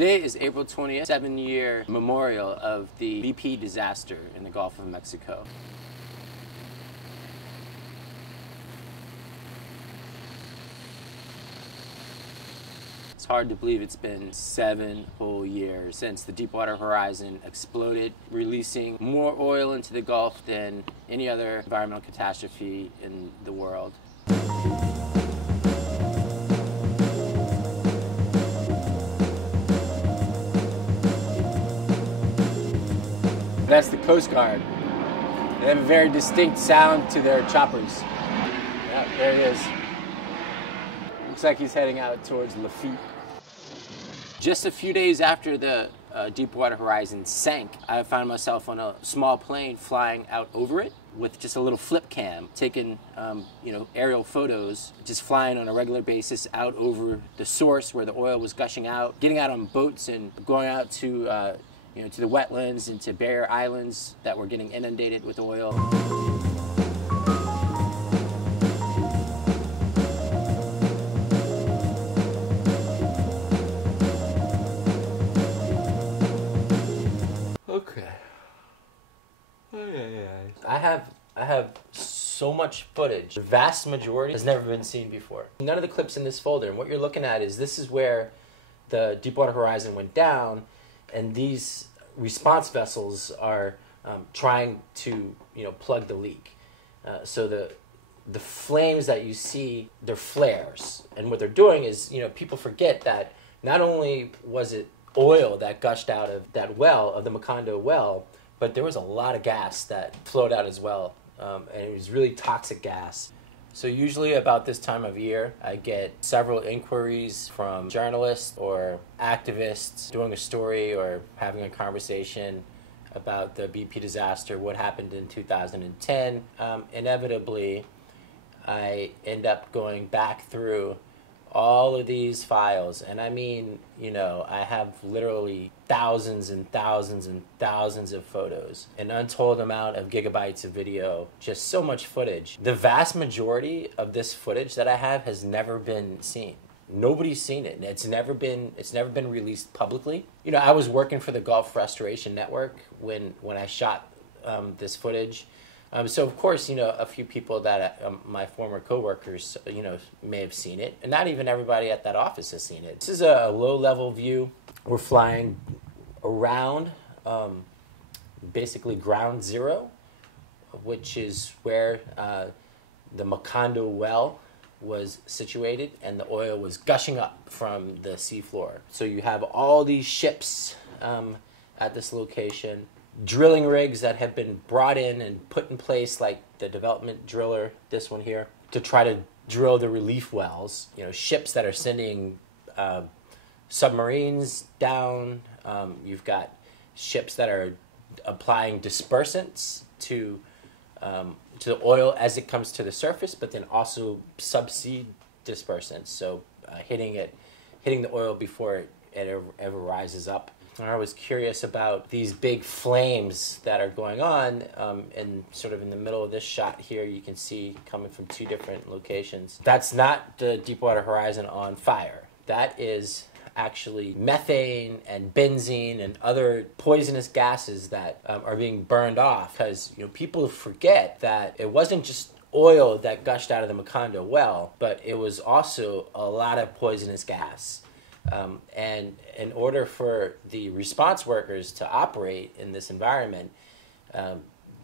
Today is April 20th, 7-year memorial of the BP disaster in the Gulf of Mexico. It's hard to believe it's been 7 whole years since the Deepwater Horizon exploded, releasing more oil into the Gulf than any other environmental catastrophe in the world. That's the Coast Guard. They have a very distinct sound to their choppers. Yeah, there it is. Looks like he's heading out towards Lafitte. Just a few days after the Deepwater Horizon sank, I found myself on a small plane flying out over it with just a little flip cam, taking aerial photos, just flying on a regular basis out over the source where the oil was gushing out, getting out on boats and going out to to the wetlands and to barrier islands that were getting inundated with oil. Okay. I have so much footage. The vast majority has never been seen before. None of the clips in this folder, and what you're looking at is this is where the Deepwater Horizon went down, and these response vessels are trying to plug the leak. So the flames that you see, they're flares, and what they're doing is people forget that not only was it oil that gushed out of that well, of the Macondo well, but there was a lot of gas that flowed out as well, and it was really toxic gas. So usually about this time of year, I get several inquiries from journalists or activists doing a story or having a conversation about the BP disaster, what happened in 2010. Inevitably, I end up going back through all of these files, and I mean, I have literally thousands and thousands and thousands of photos, an untold amount of gigabytes of video, just so much footage. The vast majority of this footage that I have has never been seen. Nobody's seen it. It's never been released publicly. I was working for the Gulf Restoration Network when I shot this footage. So of course, a few people that my former coworkers, may have seen it, and not even everybody at that office has seen it. This is a low-level view. We're flying around, basically ground zero, which is where the Macondo well was situated, and the oil was gushing up from the seafloor. So you have all these ships at this location, drilling rigs that have been brought in and put in place, like the development driller, this one here, to try to drill the relief wells. Ships that are sending submarines down. You've got ships that are applying dispersants to the oil as it comes to the surface, but then also subsea dispersants, so hitting the oil before it ever rises up. I was curious about these big flames that are going on, and sort of in the middle of this shot here, you can see coming from 2 different locations. That's not the Deepwater Horizon on fire. That is actually methane and benzene and other poisonous gases that are being burned off, because people forget that it wasn't just oil that gushed out of the Macondo well, but it was also a lot of poisonous gas. And in order for the response workers to operate in this environment,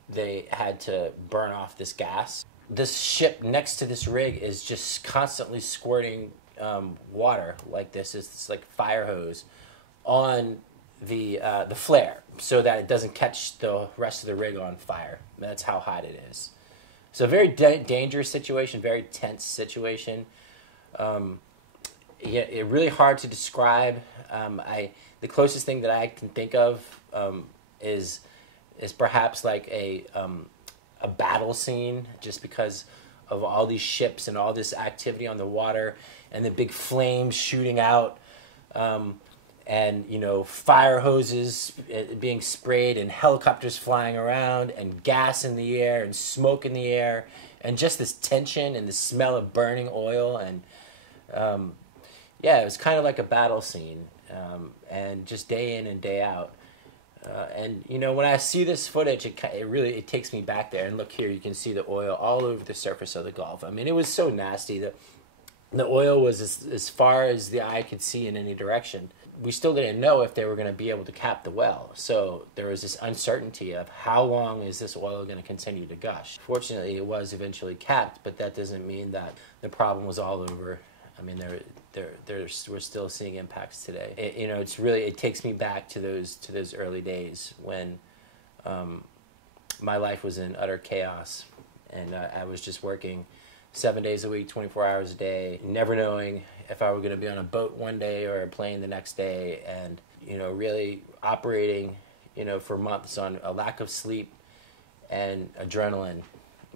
they had to burn off this gas. This ship next to this rig is just constantly squirting water like this. It's like a fire hose on the flare so that it doesn't catch the rest of the rig on fire. That's how hot it is. So a very dangerous situation, very tense situation. It's really hard to describe. The closest thing that I can think of is perhaps like a battle scene, just because of all these ships and all this activity on the water and the big flames shooting out, and fire hoses being sprayed and helicopters flying around and gas in the air and smoke in the air and just this tension and the smell of burning oil and. Yeah, it was kind of like a battle scene, and just day in and day out. And you know, when I see this footage, it takes me back there. And look here, you can see the oil all over the surface of the Gulf. I mean, it was so nasty that the oil was as far as the eye could see in any direction. We still didn't know if they were going to be able to cap the well. So there was this uncertainty of how long is this oil going to continue to gush. Fortunately, it was eventually capped, but that doesn't mean that the problem was all over. I mean, we're still seeing impacts today. It takes me back to those early days when my life was in utter chaos, and I was just working 7 days a week, 24 hours a day, never knowing if I were going to be on a boat one day or a plane the next day, and really operating for months on a lack of sleep and adrenaline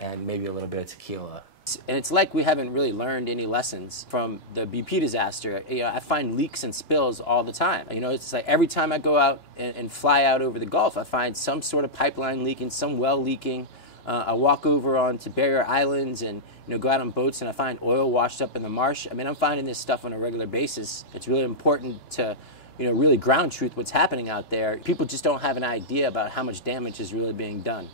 and maybe a little bit of tequila. And it's like we haven't really learned any lessons from the BP disaster. I find leaks and spills all the time. It's like every time I go out and fly out over the Gulf, I find some sort of pipeline leaking, some well leaking. I walk over onto barrier islands and go out on boats, and I find oil washed up in the marsh. I mean, I'm finding this stuff on a regular basis. It's really important to really ground truth what's happening out there. People just don't have an idea about how much damage is really being done.